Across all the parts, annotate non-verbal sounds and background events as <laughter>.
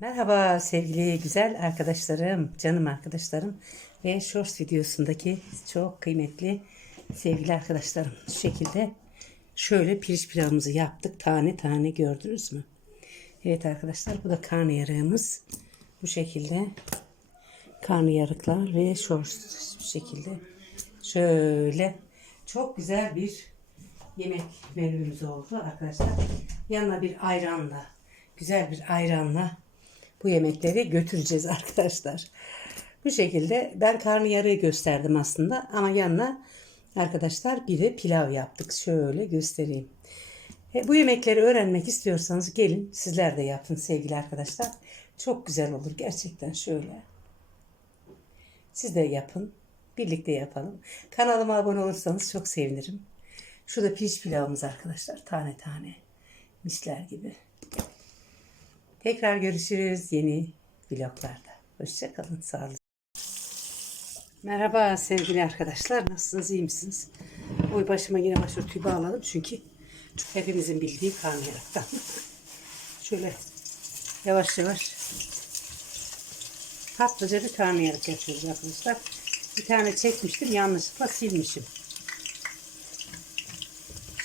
Merhaba sevgili güzel arkadaşlarım, canım arkadaşlarım ve Shorts videosundaki çok kıymetli sevgili arkadaşlarım. Şu şekilde şöyle pirinç pilavımızı yaptık. Tane tane gördünüz mü? Evet arkadaşlar bu da karnıyarığımız. Bu şekilde karnıyarıklar ve shorts bu şekilde şöyle çok güzel bir yemek menümüz oldu arkadaşlar. Yanına bir ayranla, güzel bir ayranla bu yemekleri götüreceğiz <laughs> arkadaşlar. Bu şekilde ben karnıyarığı gösterdim aslında ama yanına arkadaşlar bir de pilav yaptık. Şöyle göstereyim. E, bu yemekleri öğrenmek istiyorsanız gelin sizler de yapın sevgili arkadaşlar. Çok güzel olur gerçekten şöyle. Siz de yapın. Birlikte yapalım. Kanalıma abone olursanız çok sevinirim. Şu da pirinç pilavımız arkadaşlar. Tane tane. Misler gibi. Tekrar görüşürüz yeni vloglarda. Hoşçakalın. Sağ olun. Merhaba sevgili arkadaşlar. Nasılsınız? iyi misiniz? Oy başıma yine başörtüyü bağladım çünkü hepimizin bildiği karnıyarıktan. <laughs> Şöyle yavaş yavaş tatlıca bir karnıyarık yapıyoruz arkadaşlar. Bir tane çekmiştim yanlışlıkla silmişim.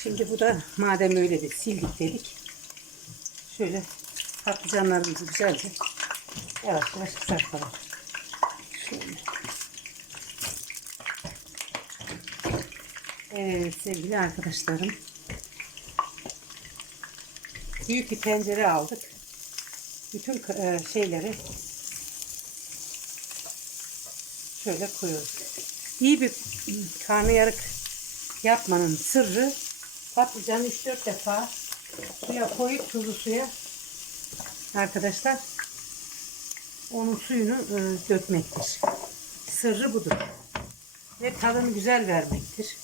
Şimdi bu da madem öyle de sildik dedik. Şöyle patlıcanlarımızı güzelce yavaş yavaş kızartalım. Şöyle. Evet sevgili arkadaşlarım. Büyük bir tencere aldık. Bütün e, şeyleri şöyle koyuyoruz. İyi bir karnıyarık yapmanın sırrı patlıcanı 3-4 defa suya koyup tuzlu suya arkadaşlar onun suyunu e, dökmektir. Sırrı budur. Ve tadını güzel vermektir.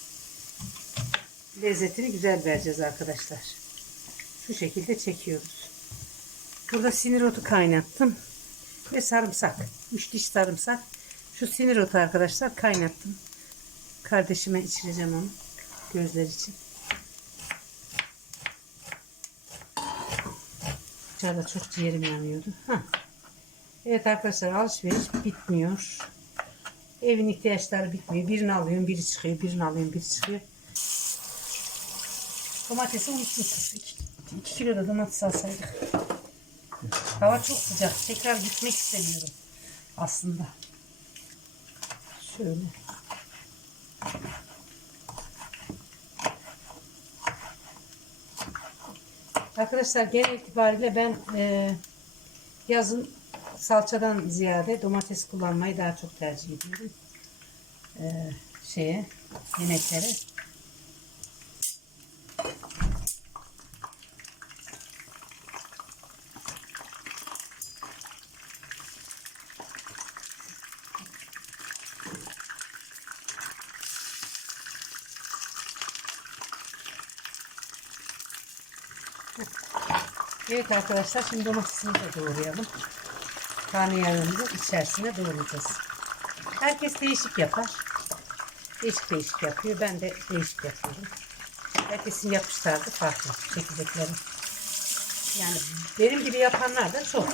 Lezzetini güzel vereceğiz arkadaşlar. Şu şekilde çekiyoruz. Burada sinir otu kaynattım. Ve sarımsak. 3 diş sarımsak. Şu sinir otu arkadaşlar kaynattım. Kardeşime içireceğim onu. Gözler için. Dışarıda çok ciğerim yanıyordu. Hah. Evet arkadaşlar alışveriş bitmiyor. Evin ihtiyaçları bitmiyor. Birini alıyorum, biri çıkıyor. Birini alıyorum, biri çıkıyor. Domatesi unutmuşuz. 2 kilo da domates alsaydık. Hava çok sıcak. Tekrar gitmek istemiyorum. Aslında. Şöyle. Arkadaşlar genel itibariyle ben e, yazın salçadan ziyade domates kullanmayı daha çok tercih ediyorum. E, şeye, yemeklere. Evet arkadaşlar şimdi domatesini de doğrayalım. Karnıyarığımızı içerisine doğrayacağız. Herkes değişik yapar. Değişik değişik yapıyor. Ben de değişik yapıyorum. Herkesin yapış tarzı farklı. Çekirdekleri. Yani benim gibi yapanlar da çok.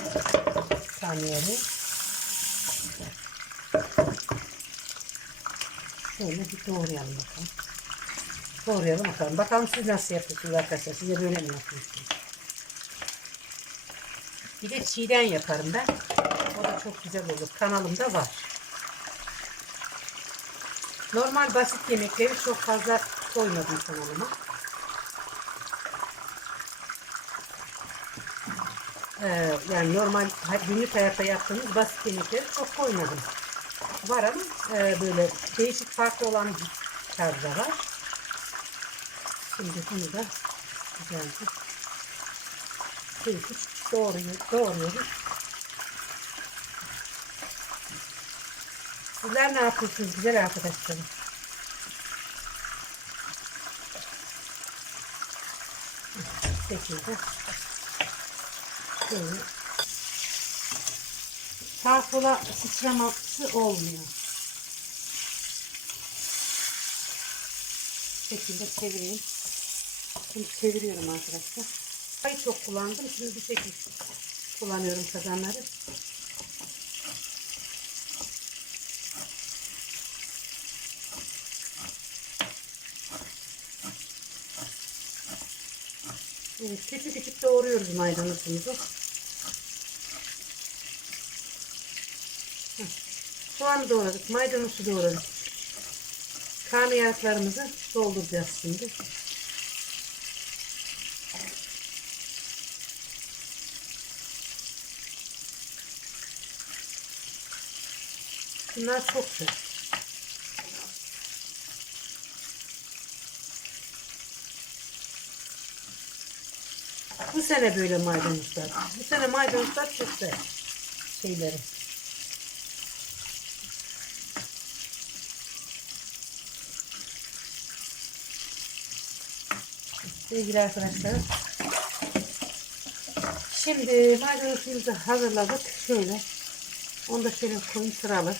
Karnıyarığı. Şöyle bir doğrayalım bakalım. Doğrayalım bakalım. Bakalım siz nasıl yapıyorsunuz arkadaşlar. Size böyle mi yapıyorsunuz? Bir de çiğden yaparım ben. O da çok güzel olur. Kanalımda var. Normal basit yemekleri çok fazla koymadım kanalıma. Ee, yani normal günlük hayatta yaptığımız basit yemekleri çok koymadım. Var ama e, böyle değişik farklı olan tarzda var. Şimdi bunu da güzelce kıyıp doğruyoruz, doğruyoruz. Sizler ne yapıyorsunuz güzel arkadaşlarım? Şekilde böyle sağa sola sıçraması olmuyor. Şekilde çevireyim. Şimdi çeviriyorum arkadaşlar. Ay çok kullandım. Şimdi bu şekilde kullanıyorum kazanları. Evet, küçük küçük doğruyoruz maydanozumuzu. Soğanı doğradık, maydanozu doğradık. Karnıyarıklarımızı dolduracağız şimdi. Bunlar çok güzel. Bu sene böyle maydanozlar. Bu sene maydanozlar çok güzel şeylerim. Sevgili arkadaşlar. Şimdi maydanozumuzu hazırladık. Şöyle. Onu da şöyle koyun sıralı.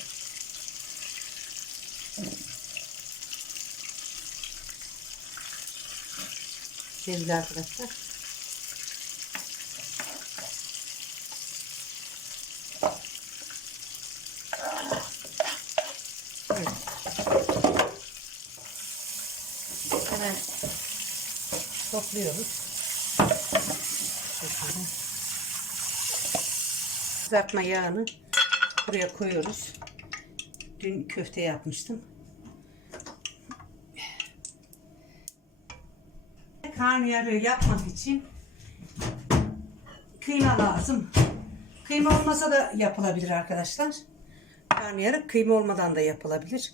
Sevgili arkadaşlar. Evet. Hemen topluyoruz. Şöyle. Kızartma yağını buraya koyuyoruz. Dün köfte yapmıştım. Karnıyarığı yapmak için kıyma lazım. Kıyma olmasa da yapılabilir arkadaşlar. Karnıyarık kıyma olmadan da yapılabilir.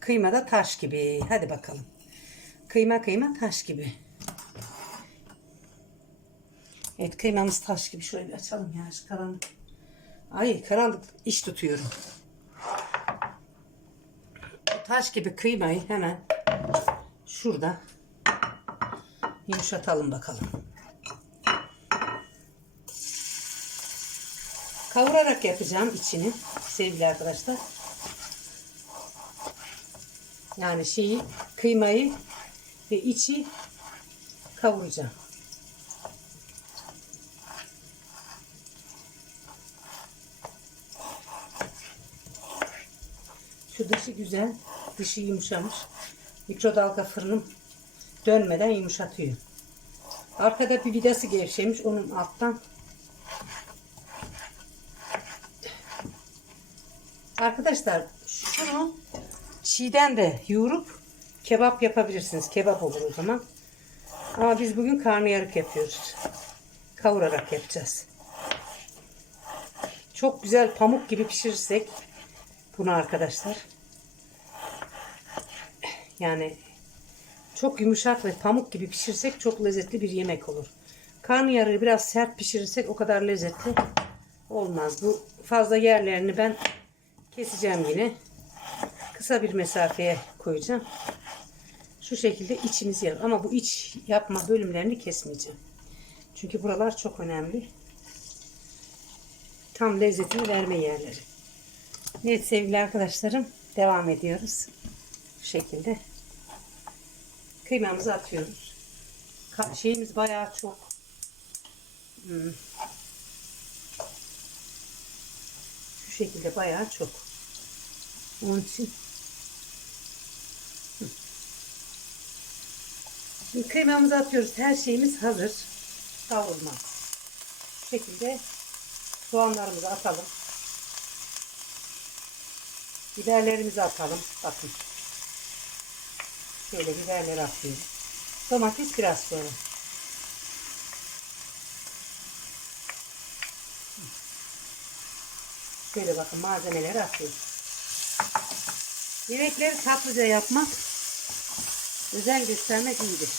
Kıyma da taş gibi. Hadi bakalım. Kıyma kıyma taş gibi. Evet kıymamız taş gibi. Şöyle bir açalım ya. Şu karanlık. Ay karanlık iş tutuyorum. Taş gibi kıymayı hemen şurada yumuşatalım bakalım. Kavurarak yapacağım içini sevgili arkadaşlar. Yani şeyi kıymayı ve içi kavuracağım. Şu dışı güzel, dışı yumuşamış. Mikrodalga fırınım dönmeden yumuşatıyor. Arkada bir vidası gevşemiş. Onun alttan Arkadaşlar şunu çiğden de yoğurup kebap yapabilirsiniz. Kebap olur o zaman. Ama biz bugün karnıyarık yapıyoruz. Kavurarak yapacağız. Çok güzel pamuk gibi pişirirsek bunu arkadaşlar. Yani çok yumuşak ve pamuk gibi pişirsek çok lezzetli bir yemek olur. Karnıyarığı biraz sert pişirirsek o kadar lezzetli olmaz. Bu fazla yerlerini ben keseceğim yine. Kısa bir mesafeye koyacağım. Şu şekilde içimizi yap. Ama bu iç yapma bölümlerini kesmeyeceğim. Çünkü buralar çok önemli. Tam lezzetini verme yerleri. Evet sevgili arkadaşlarım devam ediyoruz. Bu şekilde. Kıymamızı atıyoruz. Ka- şeyimiz bayağı çok. Hmm. Şu şekilde bayağı çok. Onun için. Şimdi kıymamızı atıyoruz. Her şeyimiz hazır. Kavrulmaz. Bu şekilde soğanlarımızı atalım. Biberlerimizi atalım. Bakın. Şöyle biberleri atıyoruz. Domates biraz sonra. Şöyle bakın malzemeleri atıyoruz. Yemekleri tatlıca yapmak, özen göstermek iyidir.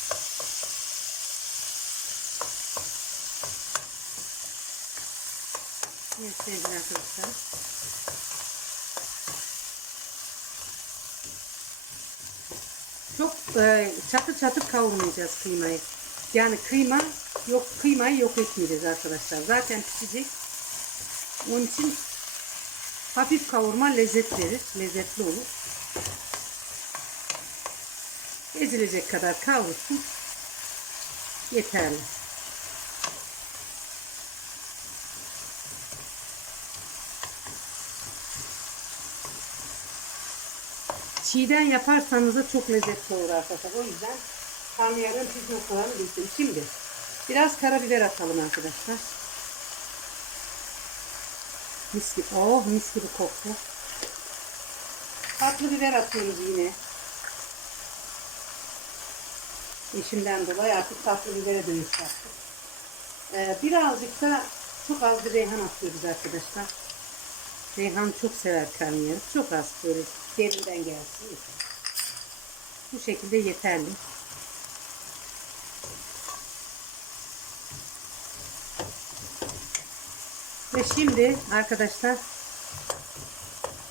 Evet sevgili arkadaşlar. Çok e, çatır çatır kavurmayacağız kıymayı. Yani kıyma yok kıymayı yok etmeyeceğiz arkadaşlar. Zaten pişecek. Onun için hafif kavurma lezzet verir. Lezzetli olur. Ezilecek kadar kavursun. Yeterli. Çiğden yaparsanız da çok lezzetli olur arkadaşlar. O yüzden karnıyarın püf noktalarını bildim. Şimdi biraz karabiber atalım arkadaşlar. Mis gibi, oh mis gibi koktu. Tatlı biber atıyoruz yine. Eşimden dolayı artık tatlı bibere dönüş yaptık. Ee, birazcık da çok az bir reyhan atıyoruz arkadaşlar. Reyhan çok sever karnıyarık. Çok az böyle derinden gelsin. yeter. Bu şekilde yeterli. Ve şimdi arkadaşlar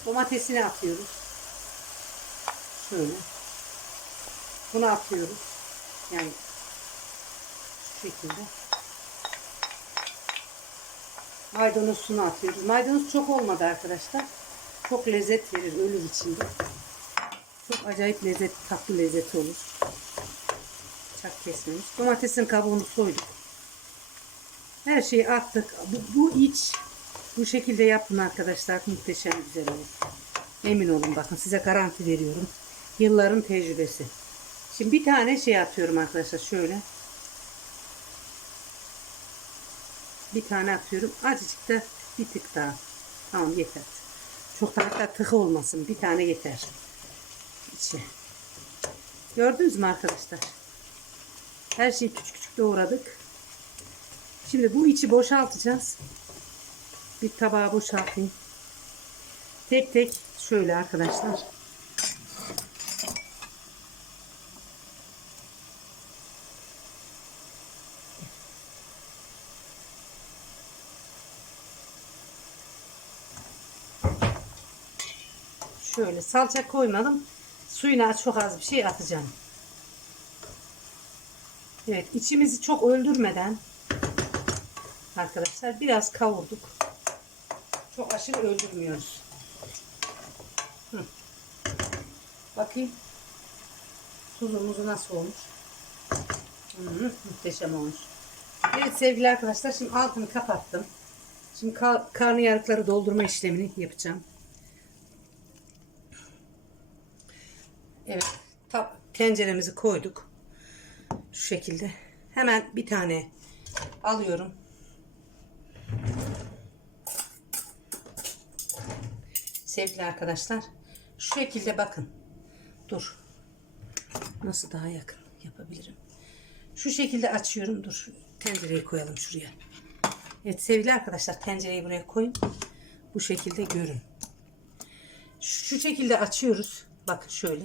domatesini atıyoruz. Şöyle. Bunu atıyoruz. Yani şu şekilde. Maydanozunu atıyoruz. Maydanoz çok olmadı arkadaşlar. Çok lezzet verir ölür içinde. Çok acayip lezzet, tatlı lezzeti olur. Bıçak kesmemiş. Domatesin kabuğunu soyduk. Her şeyi attık. Bu, bu iç bu şekilde yapın arkadaşlar. Muhteşem güzel olur. Emin olun bakın size garanti veriyorum. Yılların tecrübesi. Şimdi bir tane şey atıyorum arkadaşlar şöyle. Bir tane atıyorum. Azıcık da bir tık daha. Tamam yeter. Çok da tıkı olmasın. Bir tane yeter. İçi. Gördünüz mü arkadaşlar? Her şeyi küçük küçük doğradık. Şimdi bu içi boşaltacağız. Bir tabağa boşaltayım. Tek tek şöyle arkadaşlar. Şöyle salça koymadım. Suyuna çok az bir şey atacağım. Evet içimizi çok öldürmeden arkadaşlar biraz kavurduk. Çok aşırı öldürmüyoruz. Hı. Bakayım. Tuzumuzu nasıl olmuş? Hı, muhteşem olmuş. Evet sevgili arkadaşlar şimdi altını kapattım. Şimdi ka karnıyarıkları doldurma işlemini yapacağım. Evet. Tab tenceremizi koyduk. Şu şekilde. Hemen bir tane alıyorum. Sevgili arkadaşlar. Şu şekilde bakın. Dur. Nasıl daha yakın yapabilirim. Şu şekilde açıyorum. Dur. Tencereyi koyalım şuraya. Evet sevgili arkadaşlar tencereyi buraya koyun. Bu şekilde görün. Şu şekilde açıyoruz. Bakın şöyle.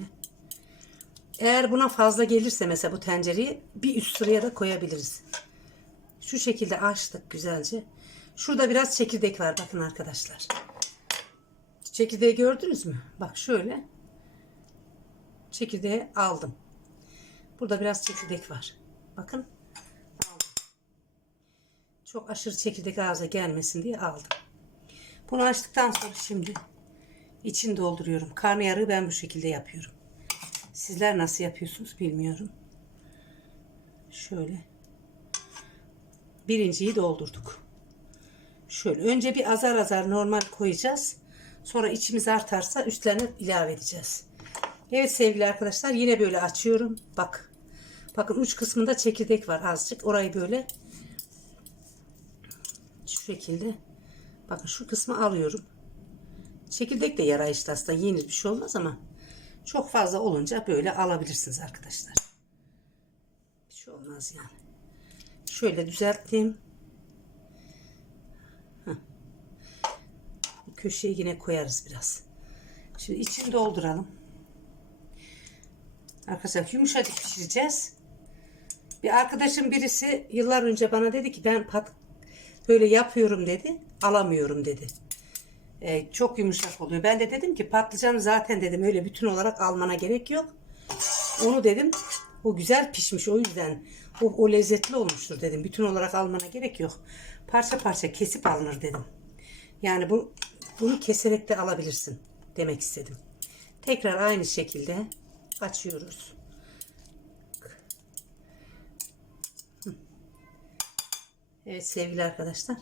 Eğer buna fazla gelirse mesela bu tencereyi bir üst sıraya da koyabiliriz. Şu şekilde açtık güzelce. Şurada biraz çekirdek var bakın arkadaşlar. Çekirdeği gördünüz mü? Bak şöyle. Çekirdeği aldım. Burada biraz çekirdek var. Bakın. Çok aşırı çekirdek ağza gelmesin diye aldım. Bunu açtıktan sonra şimdi içini dolduruyorum. Karnıyarığı ben bu şekilde yapıyorum. Sizler nasıl yapıyorsunuz bilmiyorum. Şöyle. Birinciyi doldurduk. Şöyle önce bir azar azar normal koyacağız. Sonra içimiz artarsa üstlerine ilave edeceğiz. Evet sevgili arkadaşlar yine böyle açıyorum. Bak. Bakın uç kısmında çekirdek var azıcık. Orayı böyle şu şekilde bakın şu kısmı alıyorum. Çekirdek de yarayışlı aslında yenir bir şey olmaz ama çok fazla olunca böyle alabilirsiniz arkadaşlar. Bir şey olmaz yani. Şöyle düzelttim. Heh. Bu köşeye yine koyarız biraz. Şimdi içini dolduralım. Arkadaşlar yumuşacık pişireceğiz. Bir arkadaşım birisi yıllar önce bana dedi ki ben pat böyle yapıyorum dedi. Alamıyorum dedi. Ee, çok yumuşak oluyor. Ben de dedim ki patlıcan zaten dedim öyle bütün olarak almana gerek yok. Onu dedim o güzel pişmiş o yüzden o, o lezzetli olmuştur dedim. Bütün olarak almana gerek yok. Parça parça kesip alınır dedim. Yani bu bunu keserek de alabilirsin demek istedim. Tekrar aynı şekilde açıyoruz. Evet sevgili arkadaşlar.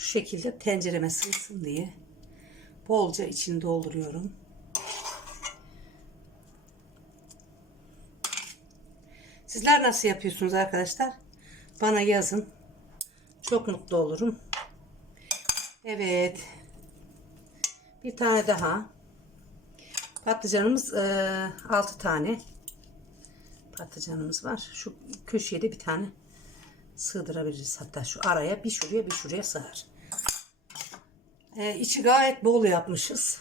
Şu şekilde tencereme sığsın diye bolca içini dolduruyorum. Sizler nasıl yapıyorsunuz arkadaşlar? Bana yazın. Çok mutlu olurum. Evet. Bir tane daha. Patlıcanımız e, 6 tane. Patlıcanımız var. Şu köşeye de bir tane sığdırabiliriz. Hatta şu araya bir şuraya bir şuraya sığar. Ee, içi gayet bol yapmışız.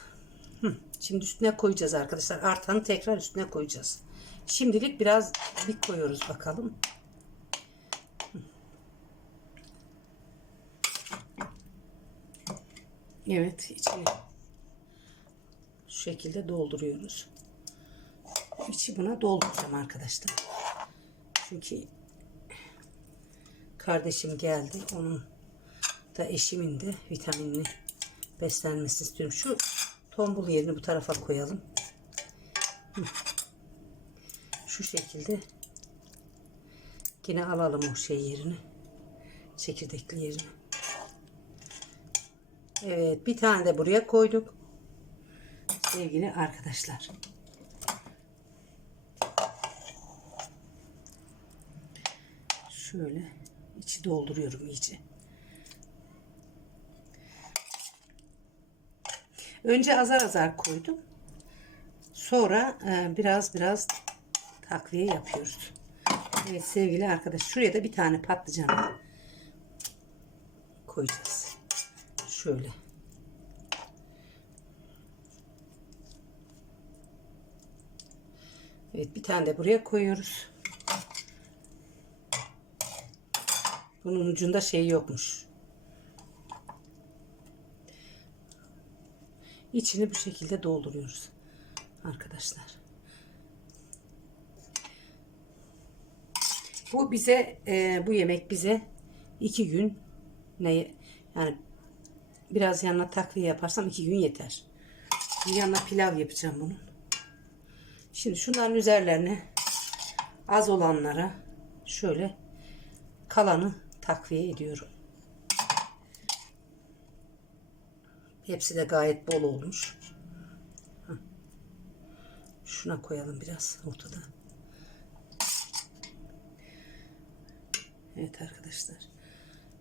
Şimdi üstüne koyacağız arkadaşlar. Artanı tekrar üstüne koyacağız. Şimdilik biraz bir koyuyoruz bakalım. Evet içini şu şekilde dolduruyoruz. İçi buna dolduracağım arkadaşlar. Çünkü kardeşim geldi. Onun da eşimin de vitaminli beslenmesini istiyorum. Şu tombul yerini bu tarafa koyalım. Şu şekilde yine alalım o şey yerini. Çekirdekli yerini. Evet bir tane de buraya koyduk. Sevgili arkadaşlar. Şöyle içi dolduruyorum iyice. Önce azar azar koydum. Sonra e, biraz biraz takviye yapıyoruz. Evet sevgili arkadaş şuraya da bir tane patlıcan koyacağız. Şöyle. Evet bir tane de buraya koyuyoruz. Bunun ucunda şey yokmuş. İçini bu şekilde dolduruyoruz. Arkadaşlar. Bu bize e, bu yemek bize iki gün ne yani biraz yanına takviye yaparsam iki gün yeter. Yanına pilav yapacağım bunun. Şimdi şunların üzerlerine az olanlara şöyle kalanı takviye ediyorum. Hepsi de gayet bol olmuş. Şuna koyalım biraz ortada. Evet arkadaşlar.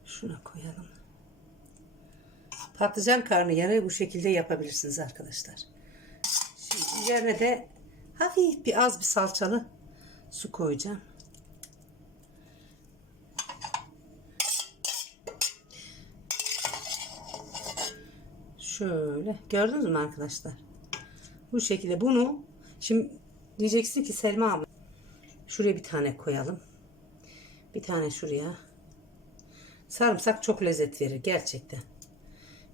Şuna koyalım. Patlıcan karnıyarı bu şekilde yapabilirsiniz arkadaşlar. Şimdi üzerine de hafif bir az bir salçalı su koyacağım. Şöyle gördünüz mü arkadaşlar? Bu şekilde bunu şimdi diyeceksin ki Selma abla şuraya bir tane koyalım. Bir tane şuraya. Sarımsak çok lezzet verir gerçekten.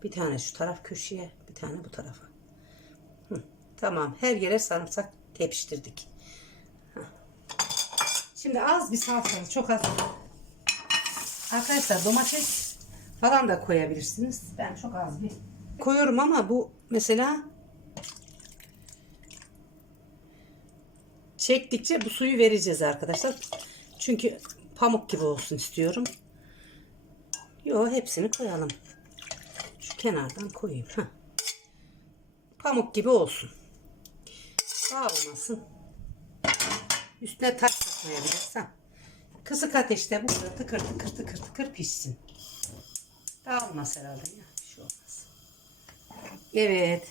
Bir tane şu taraf köşeye, bir tane bu tarafa. Hı, tamam, her yere sarımsak tepiştirdik. Şimdi az bir salça, çok az. Arkadaşlar domates falan da koyabilirsiniz. Ben çok az bir koyuyorum ama bu mesela çektikçe bu suyu vereceğiz arkadaşlar. Çünkü pamuk gibi olsun istiyorum. Yo hepsini koyalım. Şu kenardan koyayım. Heh. Pamuk gibi olsun. Dağılmasın. Üstüne taş koyabilirsem. Kısık ateşte bu tıkır tıkır tıkır tıkır pişsin. Dağılmaz herhalde ya. Evet.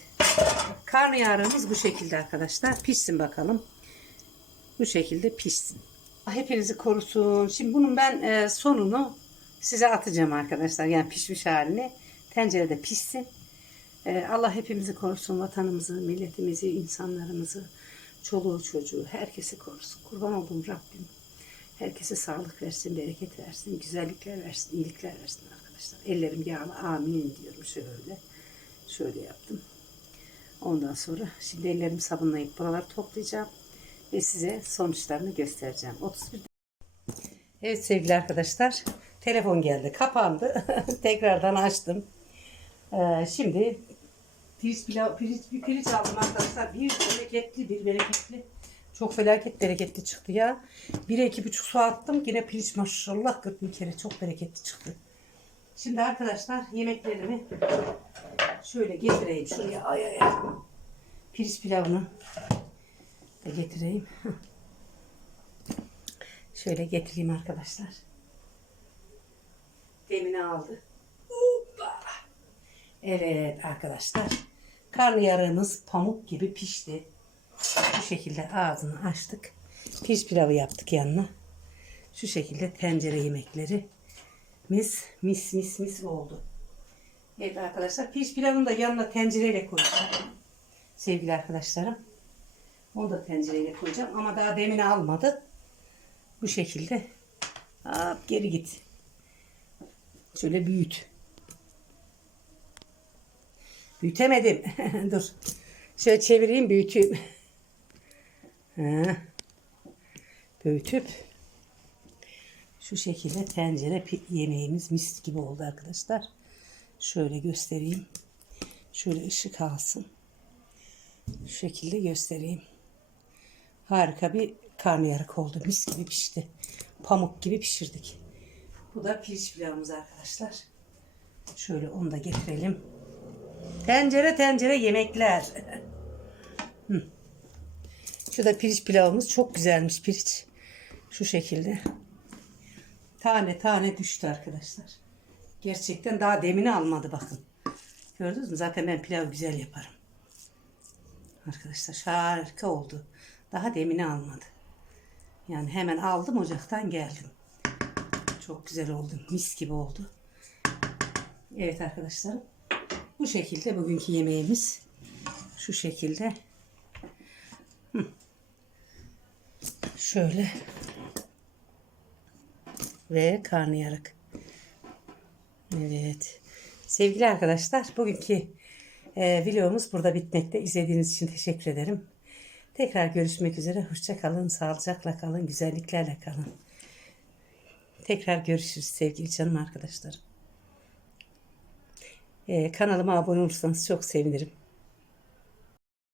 Karnıyarığımız bu şekilde arkadaşlar. Pişsin bakalım. Bu şekilde pişsin. Hepinizi korusun. Şimdi bunun ben e, sonunu size atacağım arkadaşlar. Yani pişmiş halini. Tencerede pişsin. E, Allah hepimizi korusun. Vatanımızı, milletimizi, insanlarımızı, çoluğu çocuğu, herkesi korusun. Kurban olduğum Rabbim. Herkese sağlık versin, bereket versin, güzellikler versin, iyilikler versin arkadaşlar. Ellerim yağlı. Amin diyorum şöyle. Şöyle yaptım. Ondan sonra şimdi ellerimi sabunlayıp buraları toplayacağım ve size sonuçlarını göstereceğim. 31 Evet sevgili arkadaşlar. Telefon geldi. Kapandı. <laughs> Tekrardan açtım. Ee, şimdi pirinç, pilav, pirinç, bir pirinç aldım arkadaşlar. Bir bereketli, bir bereketli. Çok felaket bereketli çıktı ya. Bire iki buçuk su attım. Yine pirinç maşallah 40 bin kere çok bereketli çıktı. Şimdi arkadaşlar yemeklerimi şöyle getireyim. Şuraya ay ay ay. Pirinç pilavını da getireyim. <laughs> Şöyle getireyim arkadaşlar. Demini aldı. Evet arkadaşlar. Karnıyarığımız pamuk gibi pişti. Bu şekilde ağzını açtık. Piş pilavı yaptık yanına. Şu şekilde tencere yemekleri mis mis mis mis oldu. Evet arkadaşlar piş pilavını da yanına tencereyle koyacağım. Sevgili arkadaşlarım. Onu da tencereyle koyacağım ama daha demini almadı. Bu şekilde. Hop geri git. Şöyle büyüt. Büyütemedim. <laughs> Dur. Şöyle çevireyim büyüteyim. <laughs> Ha. Büyütüp şu şekilde tencere yemeğimiz mis gibi oldu arkadaşlar. Şöyle göstereyim. Şöyle ışık alsın. Şu şekilde göstereyim. Harika bir karnıyarık oldu. Mis gibi pişti. Pamuk gibi pişirdik. Bu da pirinç pilavımız arkadaşlar. Şöyle onu da getirelim. Tencere tencere yemekler. <laughs> Şu da pirinç pilavımız. Çok güzelmiş pirinç. Şu şekilde. Tane tane düştü arkadaşlar. Gerçekten daha demini almadı bakın. Gördünüz mü? Zaten ben pilav güzel yaparım. Arkadaşlar harika oldu. Daha demini almadı. Yani hemen aldım ocaktan geldim. Çok güzel oldu. Mis gibi oldu. Evet arkadaşlar. Bu şekilde bugünkü yemeğimiz. Şu şekilde. Şöyle. Ve karnıyarık. Evet. Sevgili arkadaşlar bugünkü e, videomuz burada bitmekte. İzlediğiniz için teşekkür ederim. Tekrar görüşmek üzere. Hoşça kalın, sağlıcakla kalın, güzelliklerle kalın. Tekrar görüşürüz sevgili canım arkadaşlarım. E, kanalıma abone olursanız çok sevinirim.